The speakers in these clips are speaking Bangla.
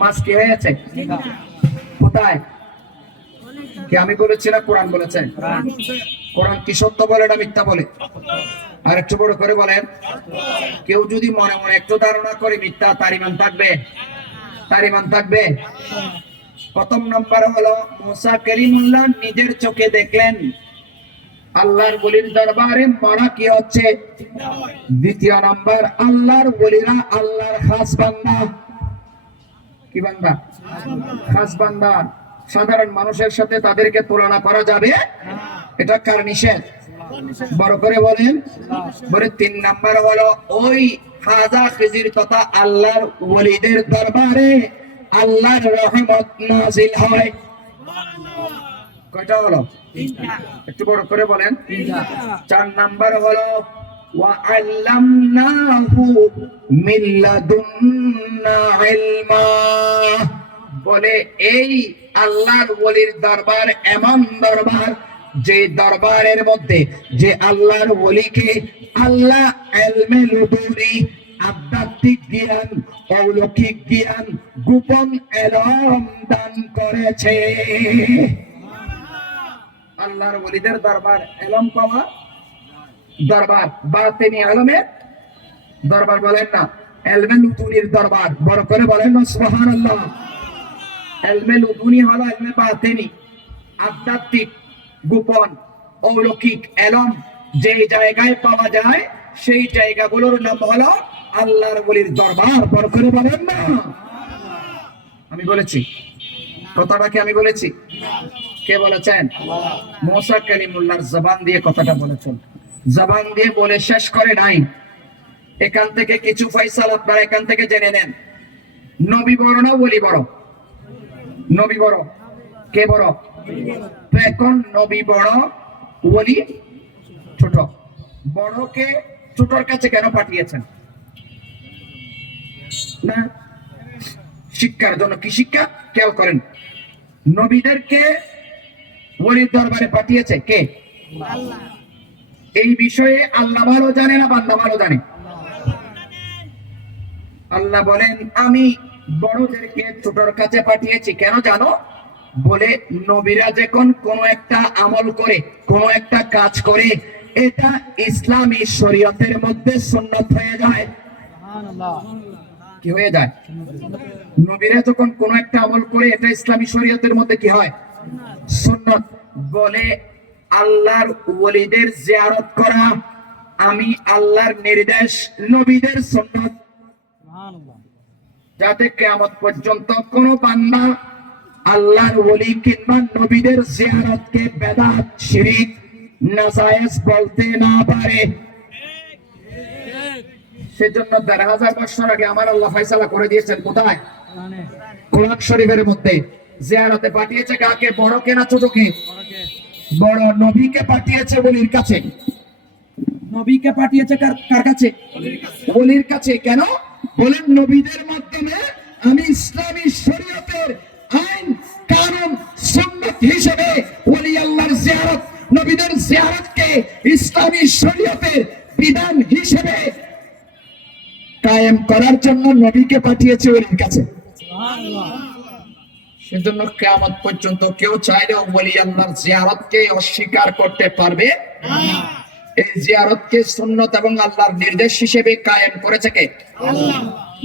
মাছ কি হয়েছে? কোথায়? কি আমি বলেছি না কোরআন বলেছে? কোরআন কি সত্য বলে না মিথ্যা বলে? আর একটু বড় করে বলেন। কেউ যদি মনে মনে একটু ধারণা করে মিথ্যা, তার ঈমান থাকবে? তার ঈমান থাকবে? প্রথম নম্বর হলো মুসা করিমুল্লাহ নিজের চোখে দেখলেন আল্লাহর ওলির দরবারে মারা কি হচ্ছে। দ্বিতীয় নাম্বার, আল্লাহর ওলিরা আল্লাহর খাস বান্দা। কি বান্দা? খাস বান্দা। সাধারণ মানুষের সাথে তাদেরকে তুলনা করা যাবে? এটা কার নিষেধ? বড় করে বলেন। বলে তিন নাম্বার হলো ওই খাজা খিজির তথা আল্লাহর ওলিদের দরবারে আল্লাহর রহমত নাজিল হয়। কয়টা হলো? একটু বড় করে বলেন। চার নাম্বার হলো ওয়াআল্লামনাহু মিন লাদুন্না ইলমা। বলে এই আল্লাহর ওলির দরবার এমন দরবার যে দরবারের মধ্যে যে আল্লাহর ওলিকে আল্লাহ ইলমে লুদুনি, আধ্যাত্মিক জ্ঞান, অলৌকিক জ্ঞান, গোপন ইলম দান করেছে। আল্লাহর ওলিদের দরবার ইলম পাওয়া দরবার, বাতিনি ইলমের দরবার বলেন না, ইলমে লুদুনির দরবার। বড় করে বলেন না সুবহানাল্লাহ। ইলমে লুদুনি হলো ইলমে বাতিনি, আধ্যাত্মিক, গোপন, অলৌকিক ইলম যে জায়গায় পাওয়া যায় সেই জায়গাগুলোর নাম হলো আল্লাহর ওলির দরবার। বড় করে বলেন না। আমি বলেছি কথাটা? কি আমি বলেছি? কে বলেছেন? মুসা কালিমুল্লাহর জবান দিয়ে কথাটা বলেছেন। জবান দিয়ে বলে শেষ করে নাই। এখান থেকে কিছু ফয়সালা আপনারা এখান থেকে জেনে নেন। নবী বড় না ওলি বড়? নবী বড়। কে বড়? তো এখন নবী বড়, ওলি ছোট। বড়কে ছোটর কাছে কেন পাঠিয়েছেন? না শিক্ষার জন্য। কি শিক্ষা? খেয়াল করেন। নবীদেরকে ওলির দরবারে পাঠিয়েছে কে? আল্লাহ। এই বিষয়ে আল্লাহ ভালো জানে না বান্দা ভালো জানে? আল্লাহ বলেন আমি বড়দেরকে ছোটর কাছে পাঠিয়েছি। কেন জানো? বলে নবীরা যখন কোন একটা আমল করে, কোন একটা কাজ করে, এটা ইসলামী শরীয়তের মধ্যে সুন্নাত হয়ে যায়। কি হয়ে যায়? নবীরা যখন কোন একটা আমল করে এটা ইসলামী শরীয়তের মধ্যে কি হয়? সুন্নাত। বলে আল্লাহর ওলিদের জিয়ারত করা আমি আল্লাহর নির্দেশ, নবীদের সুন্নাত। যাতে কিয়ামত পর্যন্ত কোন বান্দা আল্লাহর ওলি কিংবা নবীদের জিয়ারতকে বেদাত, শিরক, নাজায়েজ বলতে না পারে। সেজন্য ১৫০০ বছর আগে আমার আল্লাহ ফয়সালা করে দিয়েছেন। কোথায়? কোরআন শরীফের মধ্যে। জিয়ারতে পাঠিয়েছে কাকে? বড়কে না ছোটকে? বড়। নবীকে পাঠিয়েছে ওলির কাছে। নবীকে পাঠিয়েছে কার কাছে? ওলির কাছে। কেন? বলেন নবীদের মাধ্যমে আমি ইসলামী শরীয়তের আইন, কানুন, সুন্নাত হিসেবে ওলি আল্লাহর জিয়ারত, নবীদের জিয়ারতকে ইসলামী শরীয়তের বিধান হিসেবে কায়েম করার জন্য নবীকে পাঠিয়েছে ওলির কাছে। সেজন্য কিয়ামত পর্যন্ত কেউ চাইলেও ওলি আল্লাহর জিয়ারতকে অস্বীকার করতে পারবে না। এই জিয়ারতকে সুন্নাত এবং আল্লাহর নির্দেশ হিসেবে কায়েম করেছে কে? আল্লাহ।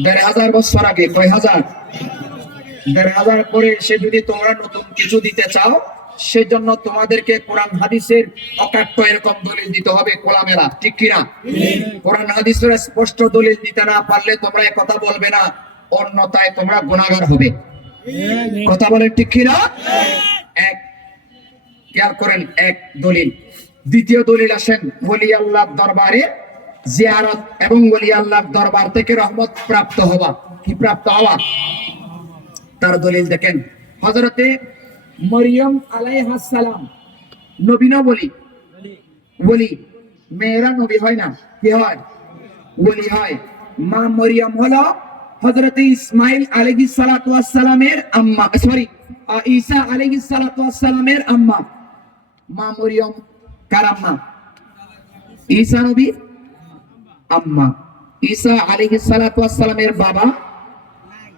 ১৫০০ বছর আগে। কয় হাজার? ১৫০০ করে সে যদি তোমরা নতুন কিছু দিতে চাও, সেজন্য তোমাদেরকে কোরআন হাদিসের অকাট্য এরকম দলিল দিতে হবে খোলামেলা। ঠিক কিনা? কোরআন হাদিসের স্পষ্ট দলিল দিতে না পারলে তোমরা এই কথা বলবে না, অন্যথায় তোমরা গুনাহগার হবে। কথা বলেন ঠিক কিনা? এক খেয়াল করেন, এক দলিল। দ্বিতীয় দলিল আসেন ওলি আল্লাহর দরবারে জিয়ারত এবং ওলি আল্লাহর দরবার থেকে রহমত প্রাপ্ত হওয়া। কি প্রাপ্ত হওয়া? তার দলিল দেখেন। হযরতে মরিয়ম আলাইহিস সালাম নবী না ওলি? ওলি। মেয়েরা নবী হয় না, কি হয়? ওলি হয়। মা মরিয়ম হলো হযরতে ইসমাইল আলাইহিস সালাতু ওয়াস সালামের আম্মা, সরি ঈসা আলাইহিস সালাতু ওয়াস সালামের আম্মা। মা মরিয়ম কার আম্মা? ঈসা নবীর আম্মা। ঈসা আলাইহিস সালাতু ওয়াস সালামের বাবা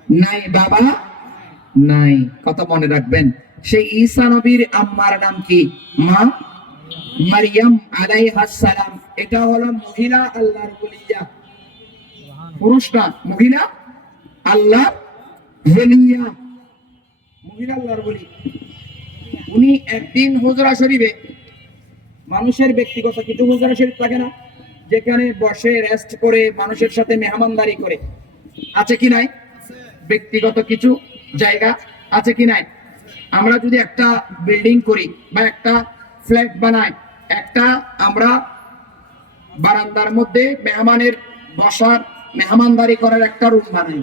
নাই বাবা নাই। কথা মনে রাখবেন, সেই ঈসা নবীর আম্মার নাম কি? মা মারিয়াম আলাইহাস সালাম। এটা হলো মহিলা আল্লাহর ওলিয়া, পুরুষ না, মহিলা আল্লাহর ওলিয়া, মহিলা আল্লাহর ওলি। উনি একদিন হুজরা শরীফে, মানুষের ব্যক্তিগত কিছু হুজরা শরীফ থাকে না, যেখানে বসে রেস্ট করে মানুষের সাথে মেহমানদারি করে, আছে কি নাই? ব্যক্তিগত কিছু জায়গা আছে কি নাই? আমরা যদি একটা বিল্ডিং করি বা একটা ফ্ল্যাট বানাই, একটা আমরা বারান্দার মধ্যে মেহমানের বসার, মেহমানদারি করার একটা রুম বানাই,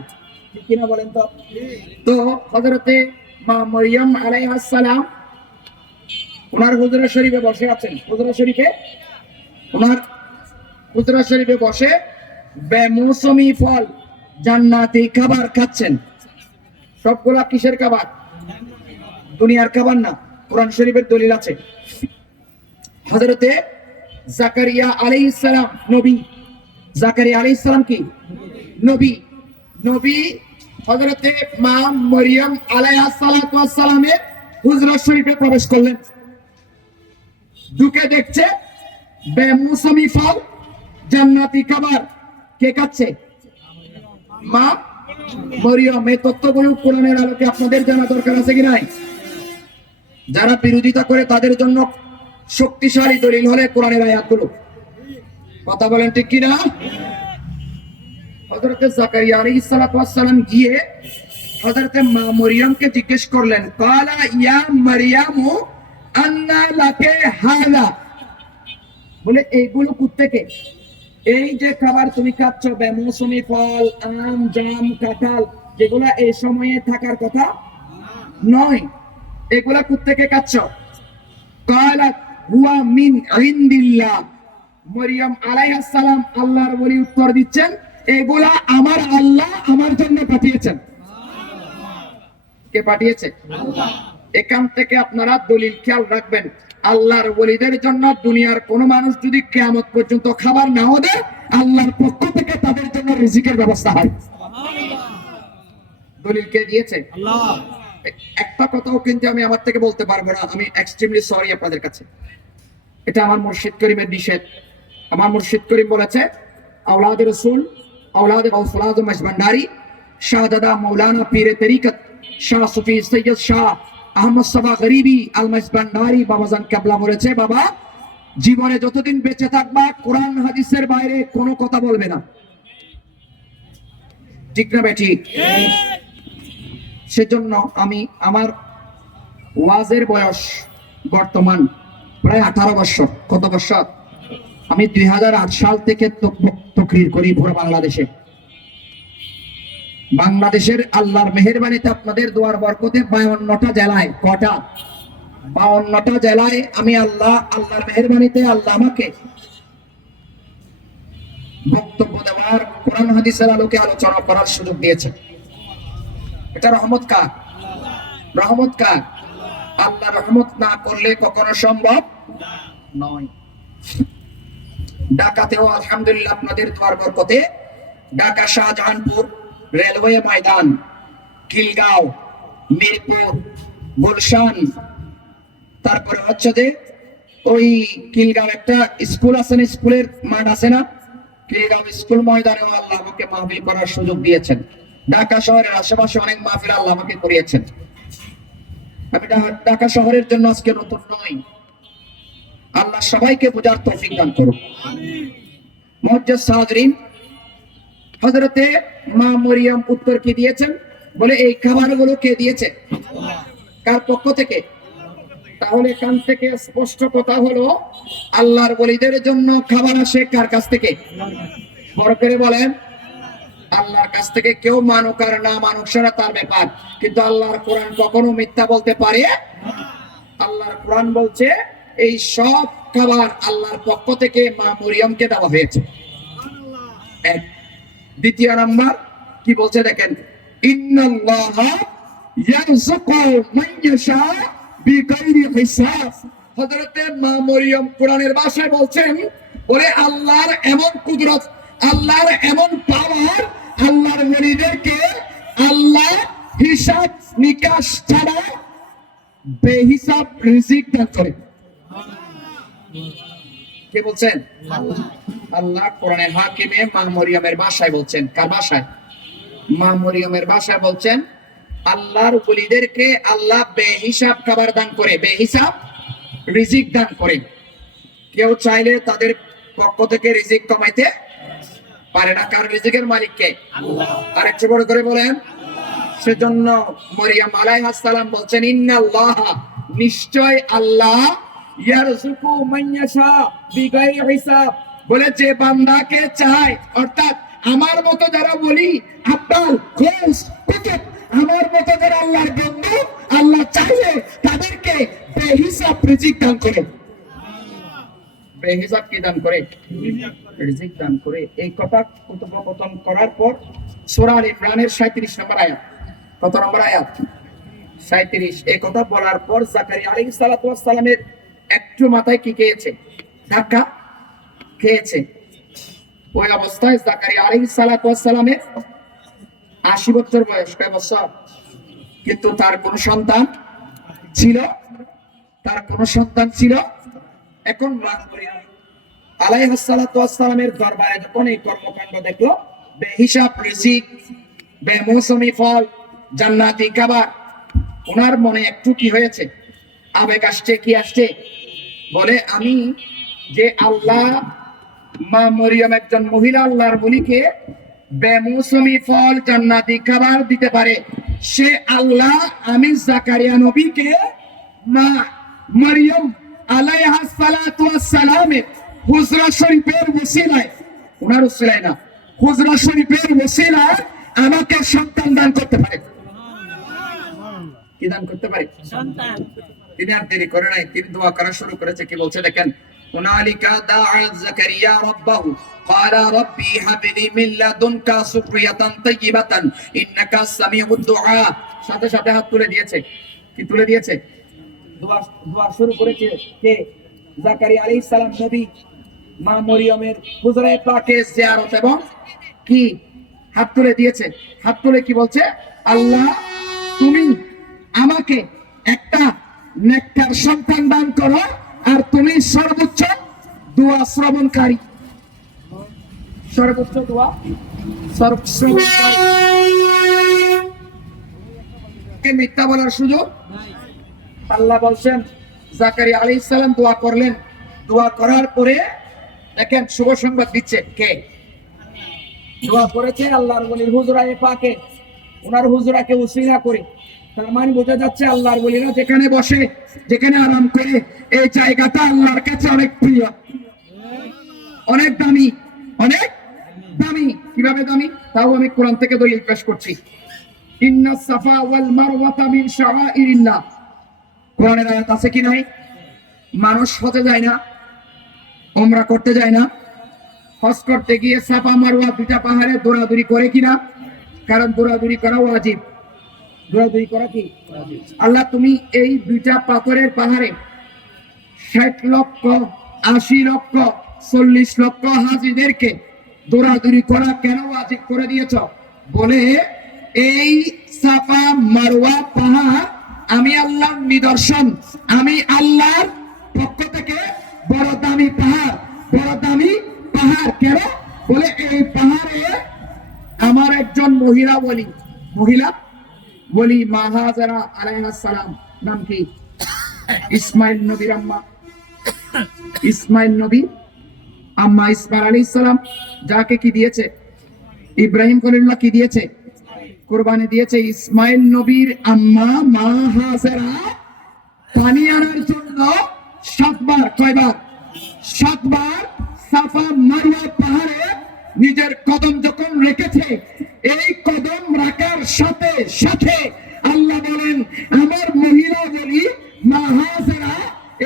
ঠিক কিনা বলেন তো? তো হযরতে মা মারিয়াম আলাইহাস সালাম ওনার হুজরা শরীফে বসে আছেন, হুজরা শরীফে, ওনার হুজরা শরীফে বসে বেমৌসুমি ফল, জান্নাতি খাবার খাচ্ছেন। সবগুলা কিসের খাবার? দুনিয়ার খাবার না, কোরআন শরীফের দলিল আছে। হযরতে জাকারিয়া আলাইহিস সালাম নবী, জাকারিয়া আলাইহিস সালাম কি নবী? নবী হযরতে মা মারিয়াম আলাইহাস সালাতু ওয়াস সালামের হুজরা শরীফে প্রবেশ করলেন, ঢুকে দেখছে বেমৌসুমি ফল, জান্নাতি খাবার। কে খাচ্ছে? মা মারিয়াম। এই তথ্যগুলো কোরআনের আলোকে আপনাদের জানা দরকার আছে কি নাই? যারা বিরোধিতা করে তাদের জন্য শক্তিশালী দলিল হলে কোরআনের আয়াতগুলো। কথা বলেন ঠিক কিনা? হযরতে জাকারিয়া আলাইহিস সালাতু ওয়াস সালাম গিয়ে হযরতে মা মারিয়ামকে জিজ্ঞেস করলেন, কালা ইয়া মারিয়ামু আন্না লাকে হাযা, বলে এইগুলো কোত্থেকে? এই যে খাবার তুমি খাচ্ছ, বেমৌসুমি ফল, আম, জাম, কাঁঠাল, যেগুলা এই সময়ে থাকার কথা নয়, এগুলা কোত্থেকে খাচ্ছ? কালাত হুয়া মিন ইনদিল্লাহ। মারিয়াম আলাইহিস সালাম আল্লাহর ওলি উত্তর দিচ্ছেন, এগুলা আমার আল্লাহ আমার জন্য পাঠিয়েছেন। কে পাঠিয়েছে? আল্লাহ। এখান থেকে আপনারা দলিল খেয়াল রাখবেন, আল্লাহর ওলিদের জন্য দুনিয়ার কোন মানুষ যদি কিয়ামত পর্যন্ত খাবার নাও দেয়, আল্লাহর পক্ষ থেকে তাদের জন্য রিজিকের ব্যবস্থা হয়। দলিল কে দিয়েছে? আল্লাহ। একটা কথাও কিন্তু আমি আমার থেকে বলতে পারবো না, আমি এক্সট্রিমলি সরি আপনাদের কাছে। এটা আমার মুর্শিদ করিমের নিষেধ। আমার মুর্শিদ করিম বলেছে, আওলাদ রাসূল, আওলাদ গাউসুল আজম মাইজভান্ডারি, শাহজাদা মাওলানা পীরে তরিকত শাহ সুফি সৈয়দ শাহ আহমদ সাবা গরিবি আল মাইজভান্ডারি বাবাজান কেবলা বলেছে, বাবা জীবনে যতদিন বেঁচে থাকবা কোরআন হাদিসের বাইরে কোনো কথা বলবে না। ঠিক না বেঠিক? সেজন্য আমি, আমার ওয়াজের বয়স বর্তমান প্রায় 18 বছর। কত বছর? আমি 2008 সাল থেকে তকরির করি পুরো বাংলাদেশে। বাংলাদেশের আল্লাহর মেহেরবানিতে, আপনাদের দোয়ার বরকতে 52টা জেলায়, কটা? 52টা জেলায় আমি আল্লাহর মেহেরবানিতে আল্লাহ আমাকে বক্তব্য দেওয়ার, কোরআন হাদিসের আলোকে আলোচনা করার সুযোগ দিয়েছে। এটা রহমত কার? রহমত কার? আল্লাহ রহমত না করলে কখনো সম্ভব নয়। ঢাকাতেও আলহামদুলিল্লাহ আপনাদের দোয়ার বরকতে ঢাকা শাহজাহানপুর রেলওয়ে ময়দান, খিলগাঁও, মিরপুর, গুলশান, তারপরে হচ্ছে যে ওই খিলগাঁও একটা স্কুল আছে না, স্কুলের মাঠ আছে না, খিলগাঁও স্কুল ময়দানেও আল্লাহ আমাকে মাহফিল করার সুযোগ দিয়েছেন। ঢাকা শহরের আশেপাশে অনেক মাহফিল আল্লাহ আমাকে করিয়েছেন। আমি ঢাকা শহরের জন্য আজকে নতুন নই। আল্লাহ সবাইকে বোঝার তৌফিক দান করুন। মুআজ্জাজ সাদরিন, হযরতে মা মারিয়াম উত্তর কি দিয়েছেন? বলে এই খাবারগুলো কে দিয়েছে? কার পক্ষ থেকে? তাহলে এখান থেকে স্পষ্ট কথা হলো, আল্লাহর ওলিদের জন্য খাবার আসে কার কাছ থেকে? বড় করে বলেন, আল্লাহর কাছ থেকে। কেউ মানুক আর না মানুক সেটা তার ব্যাপার, কিন্তু আল্লাহর কোরআন কখনো মিথ্যা বলতে পারে? আল্লাহর কোরআন বলছে এই সব খাবার আল্লাহর পক্ষ থেকে মা মারিয়ামকে দেওয়া হয়েছে। এক। দ্বিতীয় নাম্বার কি বলছে দেখেন, ইন্নাল্লাহা ইয়ারযুকু মান ইয়াশা বিগাইরি হিসাব। হযরতে মা মারিয়াম কোরআনের ভাষায় বলছেন, বলে আল্লাহর এমন কুদরত, আল্লাহর এমন পাওয়ার, আল্লাহর ওলিদেরকে আল্লাহ হিসাব নিকাশ ছাড়া বেহিসাব রিজিক দান করে। কে বলছেন? আল্লাহ কোরআনে হাকিমে মা মরিয়মের ভাষায় বলছেন। কার ভাষায়? মা মরিয়মের ভাষায় বলছেন আল্লাহর ওলিদেরকে আল্লাহ বেহিসাব খাবার দান করে, বেহিসাব রিজিক দান করে। কেউ চাইলে তাদের পক্ষ থেকে রিজিক কমাইতে পারে না। কার রিজিকের মালিক কে? আল্লাহ। আর একটু বড় করে বলেন। সেজন্য মরিয়ম আলাইহিস সালাম বলছেন ইন্নাল্লাহ, নিশ্চয় আল্লাহ, ইয়ারযুকু মান ইয়াশা বিগাইরি হিসাব, বলে যে বান্দাকে চায়, অর্থাৎ আমার মতো যারা বলি আপনার ক্লোজ পকেট, আমার মতো যারা আল্লাহর বন্ধু, আল্লাহ চাইলে তাদেরকে বেহিসাব রিজিক দান করে। বেহিসাব কি দান করে? রিজিক দান করে। এই কথা কথোপকথন করার পর সূরা আল ইমরানের 37 নম্বর আয়াত। কত নম্বর আয়াত? 37। এই কথা বলার পর জাকারিয়া আলাইহিস সালাতু ওয়াস সালামের একটু মাথায় কি খেয়েছে? ধাক্কা খেয়েছে। ওই অবস্থায় জাকারিয়া আলাইহিস সালাতু ওয়াস সালামের 80 বছর বয়স। কয় বছর? কিন্তু তার কোন সন্তান ছিল? তার কোন সন্তান ছিল? এখন আলাইহিস সালাতু ওয়াস সালামের দরবারে যখন এই কর্মকাণ্ড দেখলো, বেহিসাব রিজিক, বেমৌসুমি ফল, জান্নাতি খাবার, ওনার মনে একটু কি হয়েছে? আবেগ আসছে। কি আসছে? বলে আমি যে আল্লাহ, মা মরিয়ম একজন মহিলা আল্লাহর বলিকে বেমৌসুমি ফল, জান্নাতি খাবার দিতে পারে, সে আল্লাহ আমি জাকারিয়া নবীকে মা মরিয়ম আলাইহিস সালাতু ওয়াস সালামের হুজরা শরীফের ওসিলায়, ওনার ওসিলায় না, হুজরা শরীফের ওসিলায় আমাকে সন্তান দান করতে পারে। কি দান করতে পারে? সন্তান। তিনি আর দেরি করে নাই, তিনি দোয়া করা শুরু করেছে। কি বলছে দেখেন, হুনালিকা দাআ যাকারিয়া রাব্বাহু ক্বালা রাব্বি হাবলি মিন লাদুনকা যুররিয়াতান তাইয়্যিবাতান ইন্নাকা সামিউদ দুআ। সাথে সাথে হাত তুলে দিয়েছে। কি তুলে দিয়েছে? দোয়া শুরু করেছে কে? জাকারিয়া আলাইহিস সালাম নবী। মা মরিয়মের হুজরায়ে পাকে জিয়ারত এবং কি হাত তুলে দিয়েছে। হাত তুলে কি বলছে? আল্লাহ, তুমি আমাকে একটা নেককার সন্তান দান করো, আর তুমি সর্বোচ্চ দোয়া শ্রবণকারী, সর্বোচ্চ দোয়া শ্রবণকারী। কে মিথ্যা বলার সুযোগ? আল্লাহ বলছেন জাকারিয়া আলাইহিস সালাম দোয়া করলেন। দোয়া করার পরে দেখেন শুভ সংবাদ দিচ্ছে কে? দোয়া করেছে আল্লাহর ওলির হুজরায়ে পাকে, ওনার হুজরাকে উসিলা করে। তার মানে বোঝা যাচ্ছে আল্লাহর ওলিরা যেখানে বসে, যেখানে আরাম করে, এই জায়গাটা আল্লাহর কাছে অনেক প্রিয়, অনেক দামি, অনেক দামি। কিভাবে দামি? তাও আমি কোরআন থেকে দলিল পেশ করছি। ইন্নাস সাফা ওয়াল মারওয়াতা মিন শাআইরিল্লাহ। কোরআনের আয়াত আছে কি নাই? মানুষ হজে যায় না, উমরা করতে যায় না, হজ করতে গিয়ে সাফা মারওয়া দুটা পাহাড়ে দৌড়াদৌড়ি করে কিনা? কারণ দৌড়াদৌড়ি করা ওয়াজিব। দৌড়াদৌড়ি করা কি? আল্লাহ, তুমি এই দুইটা পাথরের পাহাড়ে 60 লক্ষ, 80 লক্ষ, 40 লক্ষ হাজিদেরকে দৌড়াদৌড়ি করা কেন ওয়াজিব করে দিয়েছ? বলে এই সাফা মারওয়া পাহাড় আমি আল্লাহর নিদর্শন, আমি আল্লাহর পক্ষ থেকে বড় দামি পাহাড়, বড় দামি পাহাড়। কেন? বলে এই পাহাড়ে আমার একজন মহিলা বলি, মহিলা বলি মা হাজারা আলাইহিস সালাম, নাম কি? ইসমাইল নবীর আম্মা, ইসমাইল নবী আম্মা ইসমাইল আলাইহিস সালাম, যাকে কি দিয়েছে? ইব্রাহিম খলিলুল্লাহ কি দিয়েছে? কুরবানি দিয়েছে। ইসমাইল নবীর আম্মা মা হাজারা পানি আনার জন্য 7 বার, কয়বার? 7 বার সাফা মারওয়া পাহাড়ে নিজের কদম যখন রেখেছে, এই কদম রাখার সাথে সাথে আল্লাহ বলেন আমার মহিলা বলি মা হাজারা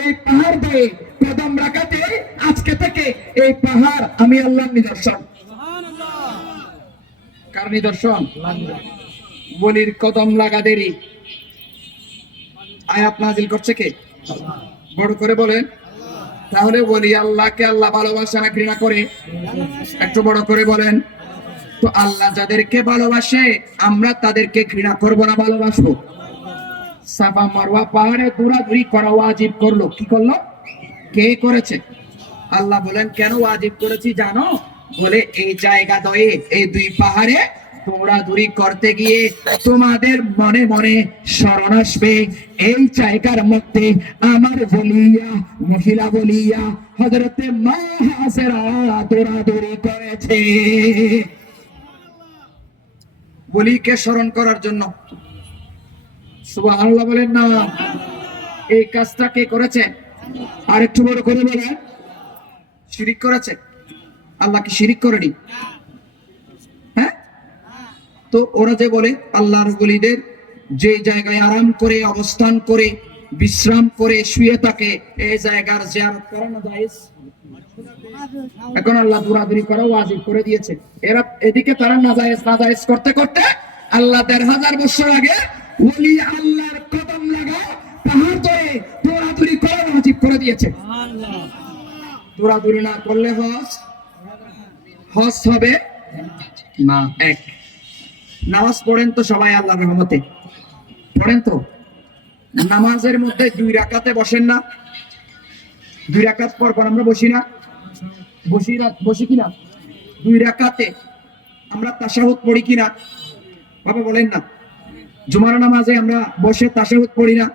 এই পাহাড় দিয়ে কদম রাখাতে আজকে থেকে এই পাহাড় আমি আল্লাহর নিদর্শন। কার নিদর্শন? বলির কদম লাগা দেরি। আয়াত নাজিল করছে কে? বড় করে বলেন। তাহলে বলি আল্লাহকে আল্লাহ ভালোবাসে না ঘৃণা করে? একটু বড় করে বলেন। তো আল্লাহ যাদেরকে ভালোবাসে আমরা তাদেরকে ঘৃণা করব না ভালোবাসবো? সাফা মারওয়া পাহাড়ে দৌড়াদৌড়ি করা ওয়াজিব করলো, কি করলো? কে করেছে? আল্লাহ বলেন কেন ওয়াজিব করেছি জানো? বলে এই জায়গা দয়ে এই দুই পাহাড়ে দৌড়াদৌড়ি করতে গিয়ে তোমাদের মনে মনে স্মরণ আসবে এই জায়গার মধ্যে আমার বলিয়া মহিলা বলিয়া হযরতে মা হাজেরা দৌড়াদৌড়ি করেছে। বলিকে স্মরণ করার জন্য। সুবহানাল্লাহ বলেন না? এই কাজটা কে করেছে? আর একটু বড় করে বলেন। শিরিক করেছে? আল্লাহ কি শিরিক করেনি? হ্যাঁ, তো ওরা যে বলে আল্লাহর ওলিদের যে জায়গায় আরাম করে অবস্থান করে বিশ্রাম করে শুয়ে থাকে এই জায়গার জিয়ারত করানো জায়েজ। এখন আল্লাহ দৌড়াদৌড়ি করা ওয়াজিব করে দিয়েছে। এরা এদিকে তারা নাজায়েজ করতে করতে আল্লাহ ১৫০০ বছর আগে ওলি আল্লাহর কদম লাগা পাহাড় ধরে দৌড়াদৌড়ি করা ওয়াজিব করে দিয়েছে। দৌড়াদৌড়ি না করলে হজ হবে না। এক, নামাজ পড়েন তো সবাই আল্লাহর রহমতে? পড়েন তো? নামাজের মধ্যে 2 রাকাতে বসেন না? 2 রাকাত পর আমরা বসি না? বসি কিনা? 2 রাকাতে আমরা তাশাহুদ পড়ি কিনা? বাবা বলেন না। জুমার নামাজে আমরা বসে তাশাহুদ পড়ি না?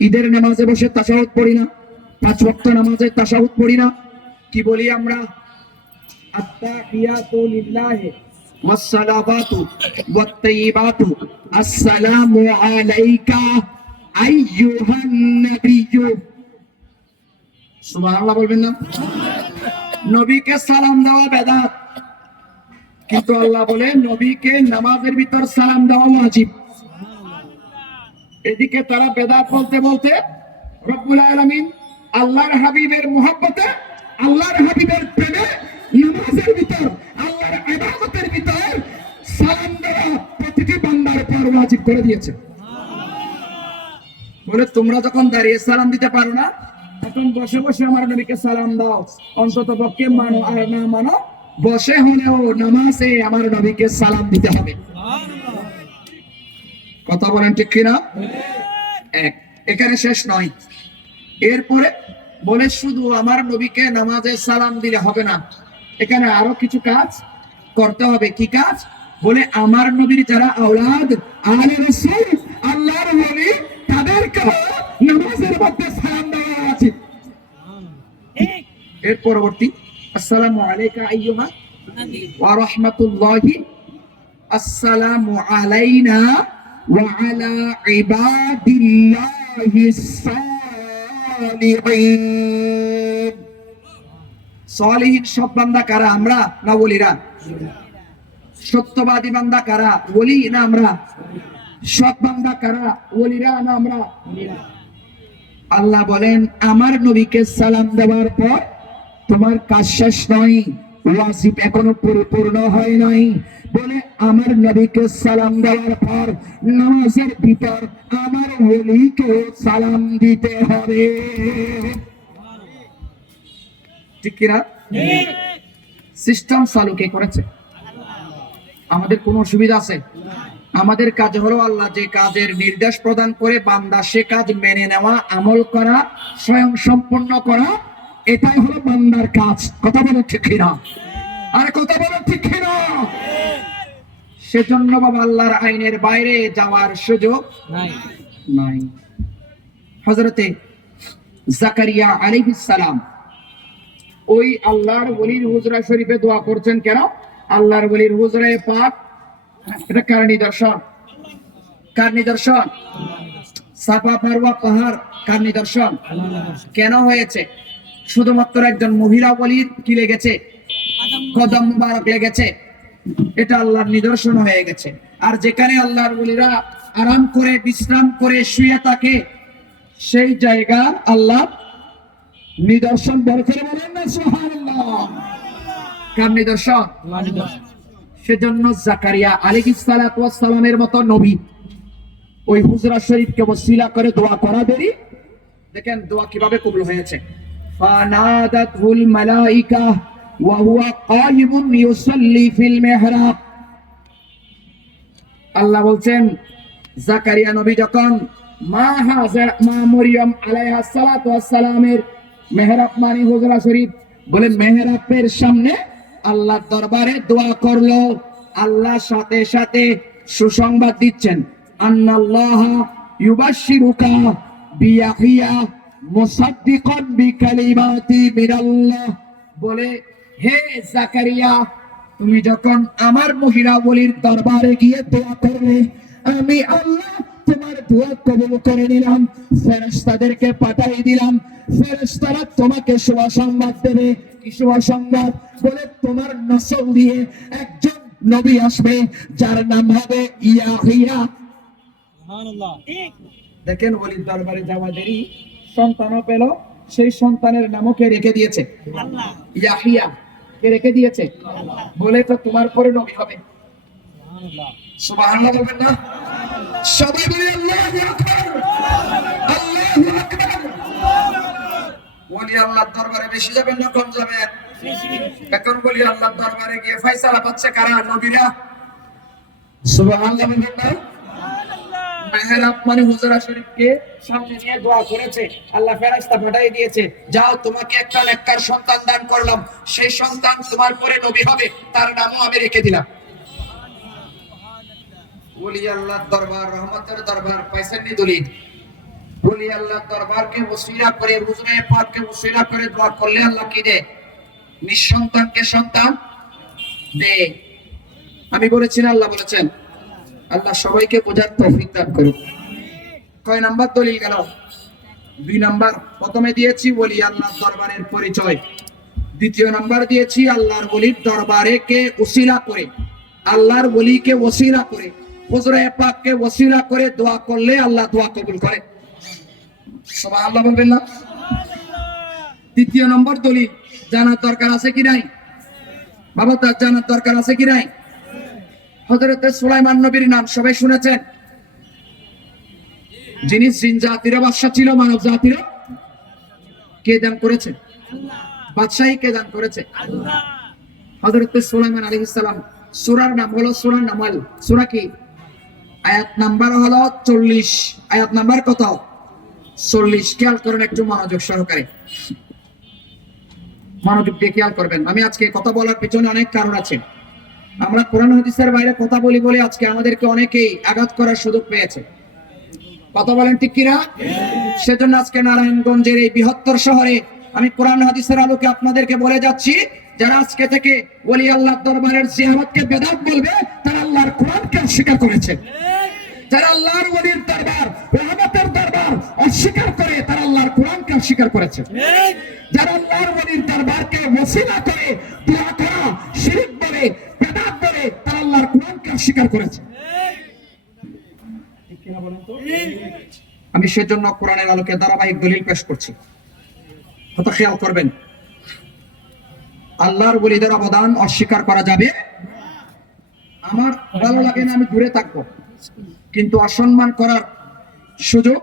ঈদের নামাজে বসে তাশাহুদ পড়ি না? 5 ওয়াক্ত নামাজে তাশাহুদ পড়ি না? কি বলি আমরা? আত্তাহিয়াতু লিল্লাহি ওয়াসসালাওয়াতু ওয়াত-তাইয়িবাতু আসসালামু আলাইকা আইয়ুহান নাবিয়্যু। সুবহানাল্লাহ বলবেন না? নবীকে সালাম দেওয়া বেদাত, কিন্তু আল্লাহ বলে নবীকে নামাজের ভিতর সালাম দেওয়া ওয়াজিব। এদিকে তারা বেদাত বলতে বলতে রব্বুল আলামিন আল্লাহর হাবিবের মুহাব্বতে আল্লাহর হাবিবের প্রেমে নামাজের ভিতর আল্লাহর ইবাদতের ভিতর সালাম দেওয়া প্রতিটি বান্দার উপর ওয়াজিব করে দিয়েছে। বলে তোমরা যখন দাঁড়িয়ে সালাম দিতে পারো না, এখন বসে বসে আমার নবীকে সালাম দাও। অন্তত পক্ষে মানো আর না মানো, বসে হলেও নামাজে আমার নবীকে সালাম দিতে হবে। কথা বলেন ঠিক কিনা? এক, এখানে শেষ নয়। এরপরে বলে শুধু আমার নবীকে নামাজে সালাম দিলে হবে না, এখানে আরো কিছু কাজ করতে হবে। কি কাজ? বলে আমার নবীর যারা আওলাদ আলে রাসূল আল্লাহর ওলি তাদেরকে নামাজের মধ্যে সালাম দেওয়া উচিত। এর পরবর্তী আসসালামু আলাইকা আইয়ুহা ওয়া রাহমাতুল্লাহি আসসালামু আলাইনা ওয়া আলা ইবাদিল্লাহিস সালিহিন। সালিহিন সব বান্দা কারা? আমরা না ওলিরা? সত্যবাদী বান্দা কারা? ওলি না আমরা? সৎ বান্দা কারা? ওলিরা না আমরা? আল্লাহ বলেন আমার নবীকে সালাম দেওয়ার পর তোমার কাজ শেষ নয়, ওয়াজিব এখনো পরিপূর্ণ হয় নাই। বলে আমার নবীকে সালাম দেওয়ার পর নামাজের ভিতর আমার ওলিকে সালাম দিতে হবে। ঠিক কিনা? সিস্টেম চালু কে করেছে? আমাদের কোন অসুবিধা আছে? আমাদের কাজ হলো আল্লাহ যে কাজের নির্দেশ প্রদান করে বান্দা সে কাজ মেনে নেওয়া, আমল করা, স্বয়ং সম্পন্ন করা, এটাই হলো বান্দার কাজ। কথা বলো ঠিক কিনা? আর কথা বলো ঠিক কিনা? সেজন্য বাবা আল্লাহর আইনের বাইরে যাওয়ার সুযোগ নাই। হযরতে জাকারিয়া আলাইহিস সালাম ওই আল্লাহর ওলির হুজরা শরীফে দোয়া করছেন কেন? আল্লাহর ওলির হুজরায়ে পাক, এটা কার নিদর্শন? কার নিদর্শন? সাফা মারওয়া পাহাড় কার নিদর্শন? কেন হয়েছে? শুধুমাত্র একজন মহিলা ওলির কি লেগেছে? কদম মুবারক লেগেছে, এটা আল্লাহর নিদর্শন হয়ে গেছে। আর যেখানে আল্লাহর ওলিরা আরাম করে বিশ্রাম করে শুয়ে থাকে সেই জায়গা আল্লাহ নিদর্শন বড় করে বলেন না সুবহানাল্লাহ। কার নিদর্শন? সেজন্য জাকারিয়া আলাইহিস সালাতু ওয়াস সালামের মতো নবী ওই হুজরা শরীফকে ওসিলা করে দোয়া করা দেরি। দেখেন দোয়া কিভাবে কবুল হয়েছে। ফানাদাতুল মালাইকা ওয়া হুয়া কায়িমুন ইউসাল্লি ফিল মিহরাব আল্লাহ বলছেন জাকারিয়া নবী যখন মা মরিয়ম আলাইহিস সালাতু ওয়াস সালামের মেহরাব মানে হুজরা শরীফ বলে মেহরাবের সামনে আল্লাহর দরবারে দোয়া করলো, আল্লাহ সাথে সাথে সুসংবাদ দিচ্ছেন, আন্নাল্লাহা ইউবাশশিরুকা বিয়াহিয়া মুসাদ্দিকান বিকালিমাতি মিনাল্লাহ, বলে হে জাকারিয়া তুমি যখন আমার মহিলা বলির দরবারে গিয়ে দোয়া করবে, আমি আল্লাহ তোমার দোয়া কবুল করে নিলাম, ফেরেশতাদেরকে পাঠিয়ে দিলাম, ফেরেশতারা তোমাকে শুভ সংবাদ দেবে। কি শুভ সংবাদ? বলে তোমার নসল দিয়ে একজন নবী আসবে যার নাম হবে ইয়াহিয়া। সুবহানাল্লাহ। দেখেন ওলির দরবারে যাওয়া দেরি, সন্তানও পেল, সেই সন্তানের নামও কে রেখে দিয়েছে? আল্লাহ। ইয়াহিয়া কে রেখে দিয়েছে? আল্লাহ। বলে তো তোমার পরে নবী হবে। সুবহানাল্লাহ। সুবহানাল্লাহ বলবেন না? সবাই বলি আল্লাহু আকবার, আল্লাহু আকবার। ওলি আল্লাহর দরবারে বেশি যাবেন না কম যাবেন? এখন বলি আল্লাহর দরবারে গিয়ে ফয়সালা পাচ্ছে কারা? নবীরা। সুবহানাল্লাহ বলবেন না? মেহরাব মানে হুজরা শরীফকে সামনে নিয়ে দোয়া করেছে, আল্লাহ ফেরেশতা পাঠিয়ে দিয়েছে, যাও তোমাকে একটা নেককার সন্তান দান করলাম, সেই সন্তান তোমার পরে নবী হবে, তার নামও আমি রেখে দিলাম। ওলি আল্লাহর দরবার রহমতের দরবার, পাইছেননি দলিল? ওলি আল্লাহর দরবারকে ওসিলা করে, হুজুরে পাককে ওসিলা করে দোয়া করলে আল্লাহ কি দেয়? নিঃসন্তানকে সন্তান দেয়। আমি বলেছি না আল্লাহ বলেছেন? আল্লাহ সবাইকে বোঝার তৌফিক দান করুন। কয় নাম্বার দলিল গেল? 2 নাম্বার। প্রথমে দিয়েছি ওলি আল্লাহর দরবারের পরিচয়, দ্বিতীয় নাম্বার দিয়েছি আল্লাহর ওলির দরবারে কে ওসিলা করে, আল্লাহর ওলিকে ওসিলা করে, হুজুরে পাককে ওসিলা করে দোয়া করলে আল্লাহ দোয়া কবুল করে। সুবহানাল্লাহ বলবেন না? তৃতীয় নম্বর দলিল, জানার দরকার আছে কি নাই? বাবা তার জানার দরকার আছে কি নাই? হযরত সুলাইমান নবীর নাম সবাই শুনেছেন, যিনি জিন জাতির বাদশা ছিল, মানব জাতির কে দান করেছে? বাদশাহী কে দান করেছে? হযরত সুলাইমান আলাইহিস সালাম। সূরার নাম হলো সূরা নামল। সূরা কি? আয়াত নাম্বার হলো 40। আয়াত নাম্বার কত? 40। খেয়াল করেন একটু মনোযোগ সহকারে, মনোযোগ দিয়ে খেয়াল করবেন। আমি আজকে কথা বলার পিছনে অনেক কারণ আছে। আমরা কোরআন হাদিসের বাইরে কথা বলি বলে আজকে আমাদেরকে অনেকেই আঘাত করার সুযোগ পেয়েছে। কথা বলেন ঠিক কিনা? সেজন্য আজকে নারায়ণগঞ্জের এই বৃহত্তর শহরে আমি কোরআন হাদিসের আলোকে আপনাদেরকে বলে যাচ্ছি, যারা আজকে থেকে ওলি আল্লাহর দরবারের জিয়ারতকে বেদাত বলবে, তারা আল্লাহর কোরআনকে অস্বীকার করেছে। যারা আল্লাহর ওলির দরবার, রহমতের দরবার অস্বীকার করে, তারা আল্লাহর কোরআনকে অস্বীকার করেছে। যারা আল্লাহর ওলির দরবারকে ওসিলা করে দোয়া করা শিরক বলে, বেদাত বলে, তারা আল্লাহর কোরআনকে অস্বীকার করেছে। ঠিক কিনা বলেন তো? আমি সেজন্য কোরআনের আলোকে ধারাবাহিক দলিল পেশ করছি, কথা খেয়াল করবেন। আল্লাহর ওলিদের অবদান অস্বীকার করা যাবে? আমার ভালো লাগে না, আমি দূরে থাকবো, কিন্তু অসম্মান করার সুযোগ।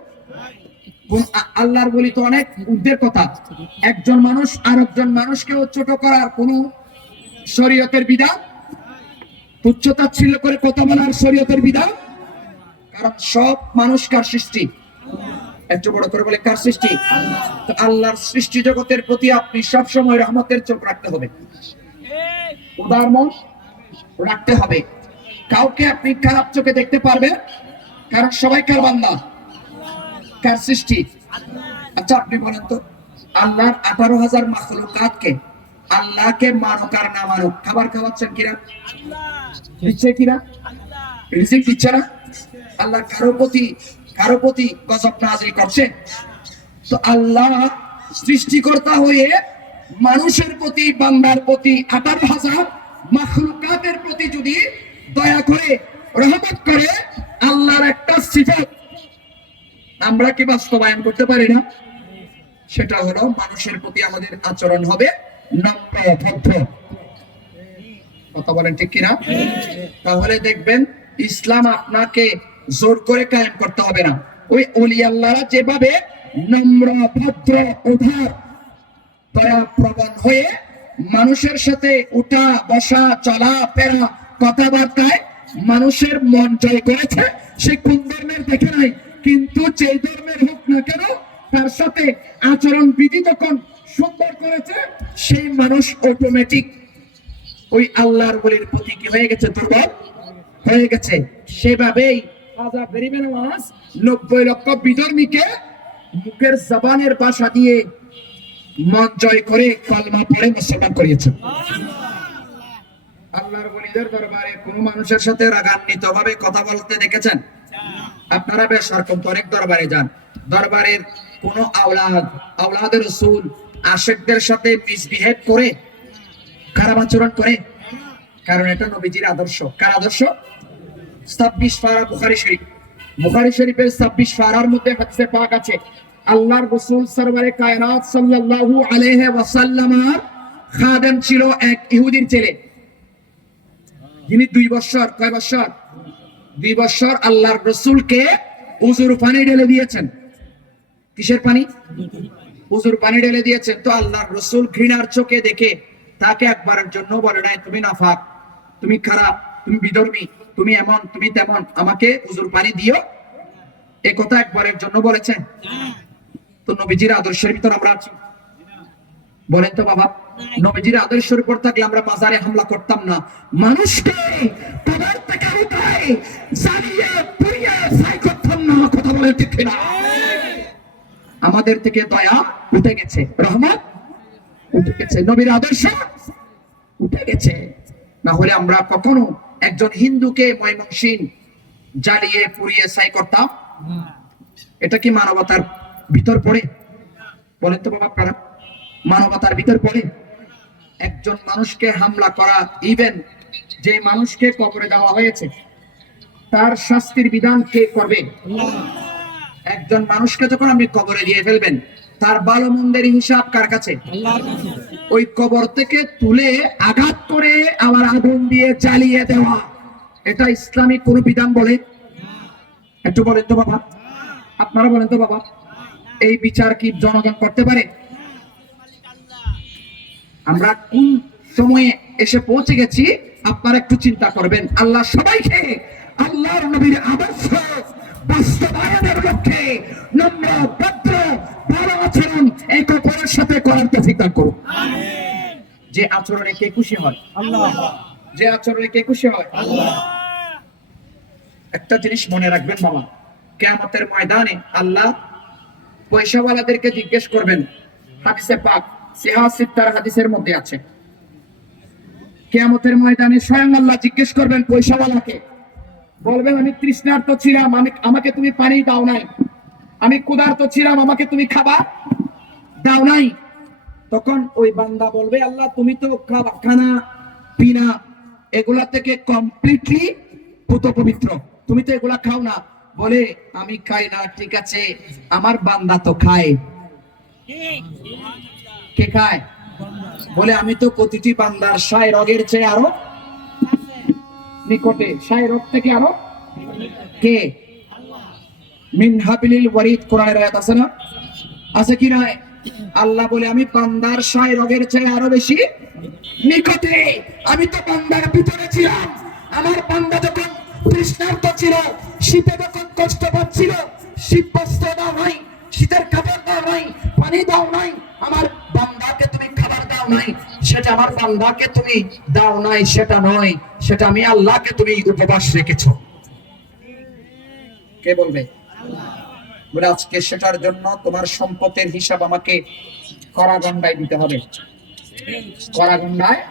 আল্লাহর ওলি তো অনেক ঊর্ধ্বের কথা। একজন মানুষ আর একজন মানুষকেও ছোট করার কোন শরীয়তের বিধান, তুচ্ছতাচ্ছিল্য করে কথা বলার শরীয়তের বিধান? কারণ সব মানুষ কার সৃষ্টি? একটু বড় করে বলে কার সৃষ্টি? তো আল্লাহর সৃষ্টি জগতের প্রতি আপনি সব সময় রহমতের চোখ রাখতে হবে, উদার মন রাখতে হবে। কাউকে আপনি খারাপ চোখে দেখতে পারবেন, কারণ সবাই কার বান্দা? কার সৃষ্টি? আচ্ছা আপনি বলেন তো, আল্লাহর 18,000 মাখলুকাতকে আল্লাহকে মানুক আর না মানুক, খাবার খাওয়াচ্ছেন কিনা? দিচ্ছে কিনা? রিজিক দিচ্ছে না? আল্লাহ কারো প্রতি গজব নাযিল করছে? তো আল্লাহ সৃষ্টিকর্তা হয়ে মানুষের প্রতি, বান্দার প্রতি, 18,000 মাখলুকাতের প্রতি যদি দয়া করে, রহমত করে, আল্লাহর একটা সিফাত আমরা কি বাস্তবায়ন করতে পারি না? সেটা হলো মানুষের প্রতি আমাদের আচরণ হবে নম্র ভদ্র। কথা বলেন ঠিক কিনা? তাহলে দেখবেন ইসলাম আপনাকে জোর করে কায়েম করতে হবে না। ওই ওলি আল্লাহরা যেভাবে নম্র ভদ্র উদার দয়া প্রবণ হয়ে মানুষের সাথে উঠা বসা চলা ফেরা কথাবার্তায় মানুষের মন জয় করেছে, সে কোন ধর্মের দেখে নাই, কিন্তু যে ধর্মের হোক না কেন তার সাথে আচরণ বিধি যখন সুন্দর করেছে, সেই মানুষ অটোমেটিক ওই আল্লাহর ওলির প্রতি কি হয়ে গেছে, দুর্বল হয়ে গেছে। সেভাবেই খাজা গরিবে নওয়াজ 90 লক্ষ বিধর্মীকে মুখের জবানের ভাষা দিয়ে মন জয় করে কলমা পড়ে মুসলমান করিয়েছেন। আল্লাহর ওলিদের দরবারে কোন মানুষের সাথে রাগান্বিত ভাবে কথা বলতে দেখেছেন? আপনারা বেশ রকম অনেক দরবারে যান, দরবারের কোন আওলাদের রাসূল আশিকদের সাথে মিসবিহেভ করে, খারাপ আচরণ করে? কারণ এটা নবীজির আদর্শ। কার আদর্শ? 26 পারা বুখারী শরীফ, বুখারী শরীফের 26 পারার মধ্যে হাদিসে পাক আছে, আল্লাহর রাসূল সরওয়ারে কায়নাত সাল্লাল্লাহু আলাইহি ওয়াসাল্লামের খাদেম ছিল এক ইহুদির ছেলে, যিনি 2 বছর, কয় বছর? 2 বছর আল্লাহর রাসূলকে উজুর পানি ঢেলে দিয়েছেন। কিসের পানি? উজুর পানি ঢেলে দিয়েছেন। তো আল্লাহর রাসূল ঘৃণার চোখে দেখে তাকে একবারের জন্য বলে নাই, তুমি নাফাক, তুমি খারাপ, তুমি বিধর্মী, তুমি এমন, তুমি তেমন, আমাকে উজুর পানি দিও, এ কথা একবারের জন্য বলেছেন? তো নবীজির আদর্শের ভিতর আমরা আছি? বলেন তো বাবা, নবীজির আদর্শের উপর থাকলে আমরা বাজারে হামলা করতাম না, মানুষকে কবর থেকে উঠায় জ্বালিয়ে পুড়িয়ে ছাই করতাম না। কথা বলে ঠিক না? আমাদের থেকে দয়া উঠে গেছে, রহমত উঠে গেছে, নবীর আদর্শ উঠে গেছে। না হলে আমরা কখনো একজন হিন্দুকে ময়মনসিংহ জ্বালিয়ে পুড়িয়ে ছাই করতাম? এটা কি মানবতার ভিতর পড়ে? বলেন তো বাবা, আপনারা মানবতার ভিতর পড়ে? একজন মানুষকে হামলা করা, ইভেন যে মানুষকে কবরে দেওয়া হয়েছে, তার শাস্তির বিধান কে করবে? একজন মানুষকে যখন আপনি কবরে দিয়ে ফেলবেন, তার ভালো মন্দের হিসাব কার কাছে? আল্লাহর কাছে। ওই কবর থেকে তুলে আঘাত করে আবার আগুন দিয়ে জ্বালিয়ে দেওয়া, এটা ইসলামিক কোন বিধান বলে? একটু বলেন তো বাবা, আপনারা বলেন তো বাবা, এই বিচার কি জনগণ করতে পারে? আমরা কোন সময়ে এসে পৌঁছে গেছি আপনারা একটু চিন্তা করবেন। আল্লাহ সবাইকে আল্লাহর নবীর আদর্শ বাস্তবায়নের লক্ষ্যে নম্র, ভদ্র, ভালো আচরণ এক অপরের সাথে করার তৌফিক দান করুন। যে আচরণে কে খুশি হয়? আল্লাহ। যে আচরণে কে খুশি হয়? আল্লাহ। একটা জিনিস মনে রাখবেন বাবা, কিয়ামতের ময়দানে আল্লাহ পয়সাওয়ালাদেরকে জিজ্ঞেস করবেন। হাদিসে পাক সিহাহ সিত্তার হাদিসের মধ্যে আছে, কিয়ামতের ময়দানে স্বয়ং আল্লাহ জিজ্ঞেস করবেন পয়সাওয়ালাকে, বলবেন আমি তৃষ্ণার্ত ছিলাম, আমাকে তুমি পানি দাও নাই, আমি ক্ষুধার্ত ছিলাম, আমাকে তুমি খাবার দাও নাই। তখন ওই বান্দা বলবে, আল্লাহ তুমি তো খানা পিনা এগুলা থেকে কমপ্লিটলি পুত পবিত্র, তুমি তো এগুলা খাও না। বলে আমি খাই না, ঠিক আছে, আমার বান্দা তো খায়। কে খায়? বলে আমি তো প্রতিটি বান্দার ৬০ রগের চেয়ে আরো নিকটে, ৬০ রগ থেকে আরো কে? মিন হাবিলিল ওয়ারিদ, কোরআনের আয়াত আছে না? আছে কি না? আল্লাহ বলে আমি বান্দার ৬০ রগের চেয়ে আরো বেশি নিকটে। আমি তো বান্দার ভিতরে ছিলাম, আমার বান্দা যখন তৃষ্ণার্ত ছিল, শীতে যখন কষ্ট পাচ্ছিল, শীত বস্ত্র দাও নাই, শীতের খাবার দাও নাই, পানি দাও নাই, আমার বান্দাকে তুমি খাবার দাও নাই, সেটা আমার বান্দাকে তুমি দাও নাই সেটা নয়, সেটা আমি আল্লাহকে তুমি উপবাস রেখেছো। কে বলবে? বলে আজকে সেটার জন্য তোমার সম্পদের হিসাব আমাকে কড়াগন্ডায় দিতে হবে। কড়াগন্ডায়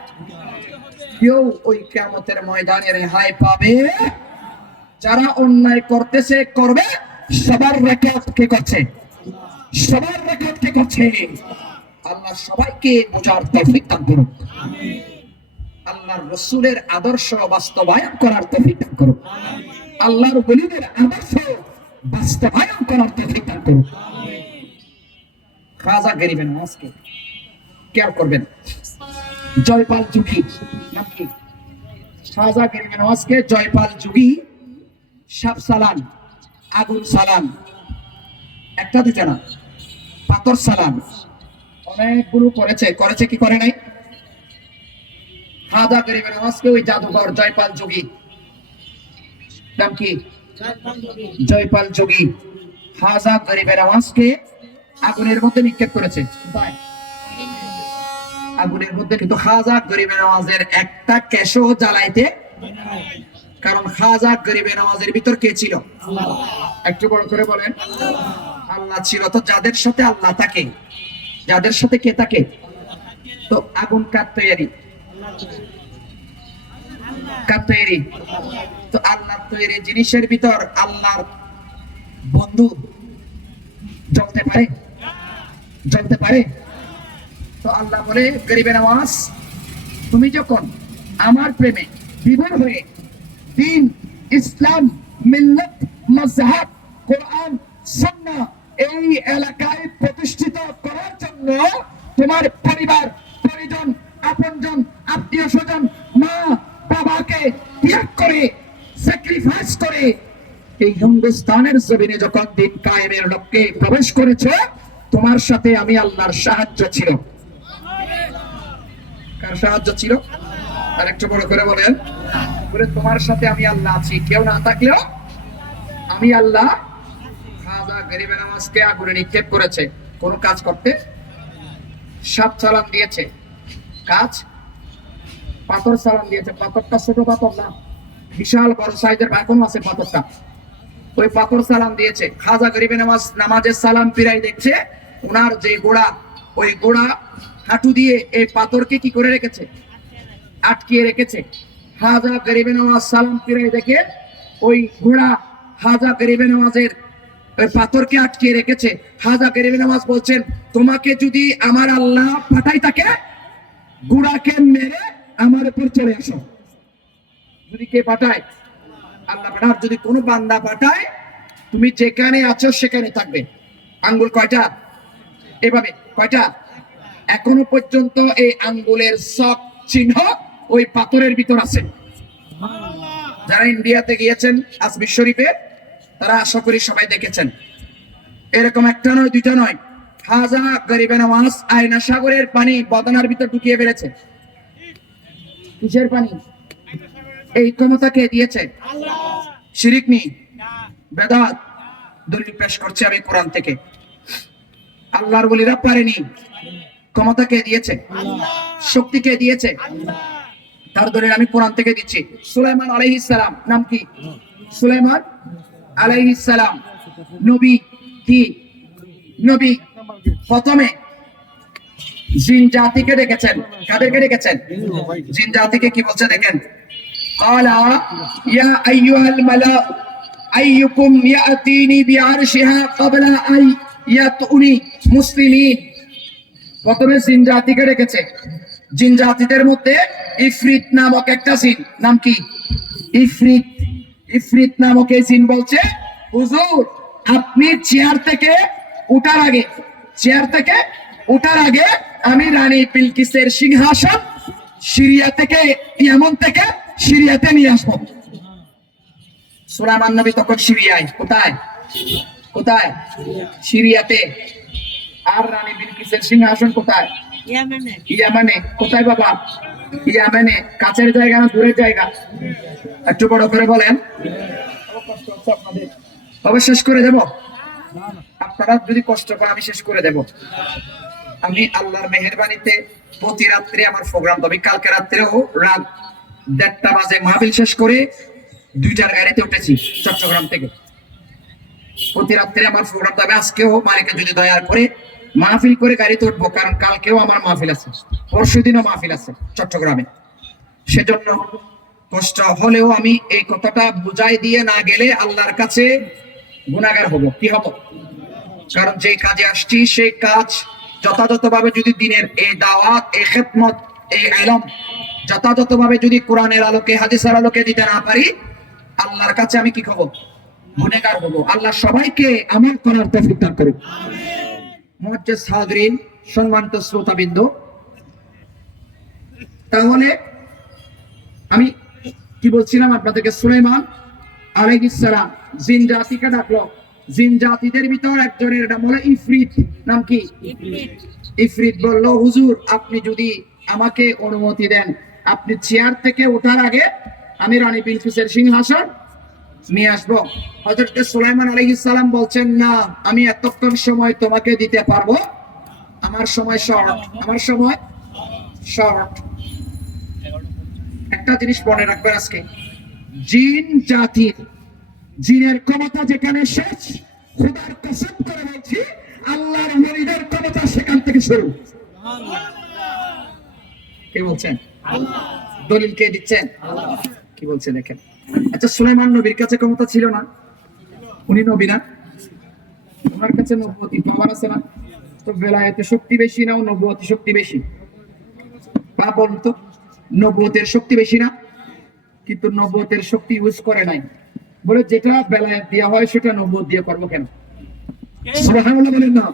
কেউ ওই কিয়ামতের ময়দানে রেহাই পাবে? যারা অন্যায় করতেছে করবে, সবার রেকর্ড কে করছে? সবার রেকর্ড কে করছে? আল্লাহ সবাইকে বোঝার তৌফিক দান করুন। আল্লাহর রাসূলের আদর্শ বাস্তবায়ন করার তৌফিক দান করুন। আল্লাহর ওলিদের আদর্শ বাস্তবায়ন করার তৌফিক দান করুন। খাজা গরিবে নওয়াজকে কেয়ার করবেন। জয়পাল যুগী নাম কি? খাজা গরিবে নওয়াজকে জয়পাল যুগী, সাপ সালান, আগুন সালান, একটা দুটা না, পাথর সালান অনেকগুলো করেছে। করেছে কি করে নাই? খাজা গরিবে নওয়াজকে ওই জাদুঘর জয়পাল যুগী নাম কি? জয়পাল যোগী খাজা গরিবে নওয়াজকে আগুনের মধ্যে নিক্ষেপ করেছে। আগুনের মধ্যে, কিন্তু খাজা গরিবে নওয়াজের একটা কেশও জ্বালাইতে, কারণ খাজা গরিবে নওয়াজের ভিতর কে ছিল? একটু বড় করে বলেন। আল্লাহ ছিল। তো যাদের সাথে আল্লাহ থাকে, যাদের সাথে কে থাকে, তো আগুন কার তৈরি? কার তৈরি? তো আল্লাহর তৈরি জিনিসের ভিতর আল্লাহর বন্ধু জ্বলতে পারে? জ্বলতে পারে? তো আল্লাহ বলে, গরিবে নওয়াজ, তুমি যখন আমার প্রেমে বিভোর হয়ে দিন, ইসলাম, মিল্লাত, মাযহাব, কোরআন, সুন্নাহ এই এলাকায় প্রতিষ্ঠিত করার জন্য তোমার পরিবার পরিজন, আপনজন, আত্মীয় স্বজন, মা বাবাকে ত্যাগ করে, স্যাক্রিফাইস করে এই হিন্দুস্তানের জমিনে যখন দিন কায়েমের লক্ষ্যে প্রবেশ করেছে, তোমার সাথে আমি আল্লাহর সাহায্য ছিল। কার সাহায্য ছিল? আর একটু বড় করে বলেন। বলে, তোমার সাথে আমি আল্লাহ আছি, কেউ না থাকলেও আমি আল্লাহ। খাজা গরিবে নওয়াজকে আগুনে নিক্ষেপ করেছে কোন কাজ করতে? সাপ চালান দিয়েছে কাজ, পাথর চালান দিয়েছে। পাথরটা ছোট পাথর না, বিশাল বড় সাইজের, এখনো আছে পাথরটা। ওই পাথর চালান দিয়েছে। খাজা গরিবে নওয়াজ নামাজের সালাম ফিরাই দেখছে, ওনার যে গোড়া, ওই গোড়া হাঁটু দিয়ে এই পাথরকে কি করে রেখেছে? আটকিয়ে রেখেছে। খাজা গরিবে নওয়াজ সালাম ফিরাই দেখে ওই গোড়া খাজা গরিবে নওয়াজের পাথরকে আটকিয়ে রেখেছে। খাজা গরিবে নওয়াজ বলছেন, তোমাকে যদি আমার আল্লাহ পাঠাই থাকে, গোড়াকে মেরে আমার উপর চলে আসো। যদি কে পাঠায়? আল্লাহ পাঠায়। যদি কোনো বান্দা পাঠায়, তুমি যেখানে আছো সেখানে থাকবে। আঙ্গুল কয়টা? এভাবে কয়টা? এখনো পর্যন্ত এই আঙ্গুলের সব চিহ্ন ওই পাথরের ভিতর আছে। যারা ইন্ডিয়াতে গিয়েছেন আজমির শরীফে, তারা আশা করি সবাই দেখেছেন। এরকম একটা নয়, দুইটা নয়। খাজা গরিবে নওয়াজ আয়না সাগরের পানি বদনার ভিতর ঢুকিয়ে ফেলেছে। কিসের পানি? এই ক্ষমতা কে দিয়েছে? শিরিক নি, বেদাত। দলিল পেশ করছে আমি কোরআন থেকে। আল্লাহর ওলিরা পারেনি। ক্ষমতা কে দিয়েছে? শক্তি কে দিয়েছে? তার দলিল আমি কোরআন থেকে দিচ্ছি। সুলাইমান আলাইহিস সালাম, নাম কি? সুলাইমান আলাইহিস সালাম নবী। কি নবী? প্রথমে জিন জাতিকে ডেকেছেন। কাদেরকে ডেকেছেন? জিন জাতিকে। কি বলছে দেখেন, ক্বালা ইয়া আইয়ুহাল মালা আইয়ুকুম ইয়াতিনি বিআরশিহা ক্বাবলা আই ইয়াতুনি মুসলিমিন। প্রথমে জিন জাতিকে ডেকেছে। জিন জাতিদের মধ্যে ইফরিত নামক একটা জিন। নাম কি? ইফরিত। ইফরিত নামক এই জিন বলছে, হুজুর, আপনি চেয়ার থেকে উঠার আগে, চেয়ার থেকে উঠার আগে আমি রানী বিলকিসের সিংহাসন সিরিয়া থেকে, ইয়ামন থেকে সিরিয়াতে নিয়ে আসবো। সুলাইমান নবী তখন সিরিয়ায়। কোথায়? কোথায়? সিরিয়াতে। আর রানী বিলকিসের সিংহাসন কোথায়? ইয়ামানে। কোথায় বাবা? ইয়ামানে। কাছের জায়গা না দূরের জায়গা? একটু বড় করে বলেন। তবে শেষ করে দেব। আপনারা যদি কষ্ট করেন আমি শেষ করে দেব। আমি আল্লাহর মেহেরবানিতে প্রতি রাত্রে আমার প্রোগ্রাম। তবে কালকে রাত্রেও রাত 1:30 বাজে মাহফিল শেষ করে 2টার গাড়িতে উঠেছি চট্টগ্রাম থেকে। প্রতি রাত্রে আমার প্রোগ্রাম। তবে আজকেও মালিকে যদি দয়া করে মাহফিল করে গাড়িতে উঠবো, কারণ কালকেও আমার মাহফিল আছে, পরশু দিনও মাহফিল আছে চট্টগ্রামে। সেজন্য কষ্ট হলেও আমি এই কথাটা বুঝাই দিয়ে না গেলে আল্লাহর কাছে গুনাহগার হব। কি হব? কারণ যে কাজে আসছি সেই কাজ যথাযথভাবে যদি দিনের এই দাওয়াত, এই খেদমত, এই ইলম যথাযথভাবে যদি কোরআনের আলোকে, হাদিসের আলোকে দিতে না পারি, আল্লাহর কাছে আমি কি হব? গুনাহগার হব। আল্লাহ সবাইকে আমল করার তৌফিক দান করুন। মুআজ্জাজ হাজরিন, সম্মানিত শ্রোতাবৃন্দ, তাহলে আমি কি বলছিলাম আপনাদেরকে? সুলাইমান আলাইহিস সালাম জিন জাতিকে ডাকলো। জিন জাতিদের ভিতর একজনের নাম হলো ইফরিত। নাম কি? ইফরিত বলল, হুজুর, আপনি যদি আমাকে অনুমতি দেন, আপনি চেয়ার থেকে ওঠার আগে আমি রানী বিলকিসের সিংহাসন নিয়ে আসবো। হযরত সুলাইমান আলাইহিস সালাম বলছেন, না, আমি এতক্ষণ সময় তোমাকে দিতে পারবো, আমার সময় শর্ট, আমার সময় শর্ট। একটা জিনিস মনে রাখবেন আজকে, জিন জাতির, জিনের ক্ষমতা যেখানে শেষ, খোদার কসম করে বলছি আল্লাহর ওলিদের ক্ষমতা সেখান থেকে শুরু। কে বলছেন? দলিল কে দিচ্ছেন? কি বলছে দেখেন। আচ্ছা, সুলাইমান নবীর কাছে ক্ষমতা ছিল না? উনি নবী না? ওনার কাছে নবুয়তি পাওয়ার আছে না? তো বেলায়েতে শক্তি বেশি না, নবুয়তি শক্তি বেশি? বা বলুন তো, নবুয়তের শক্তি বেশি না? কিন্তু নবুয়তের শক্তি ইউজ করে নাই, বলে যেটা বেলায়েত দেওয়া হয় সেটা নবুয়ত দিয়ে করবো কেন? সুবহানাল্লাহ বলেন না?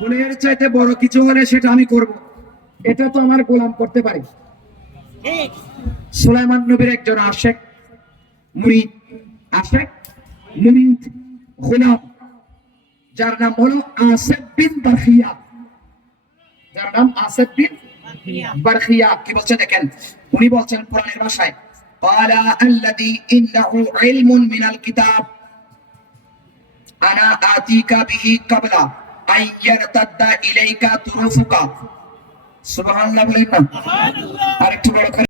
বলে এর চাইতে বড় কিছু হলে সেটা আমি করব, এটা তো আমার গোলাম করতে পারে। সুলাইমান নবীর একজন আশেক মুরিদ, আশেক মুরিদ গোলাম, যার নাম হলো আসেফ বিন বারখিয়া, যার নাম আসেফ বিন বারখিয়া। কি বলছেন দেখেন, উনি বলছেন কোরআনের ভাষায়, ক্বালা আল্লাযী ইনদাহু ইলমুন মিনাল কিতাব আনা আতিকা বিহি ক্বাবলা আইয়ারতাদ্দা ইলাইকা তুরুফুকা। সুবহানাল্লাহ বলেন না? আরেকটু বড় করে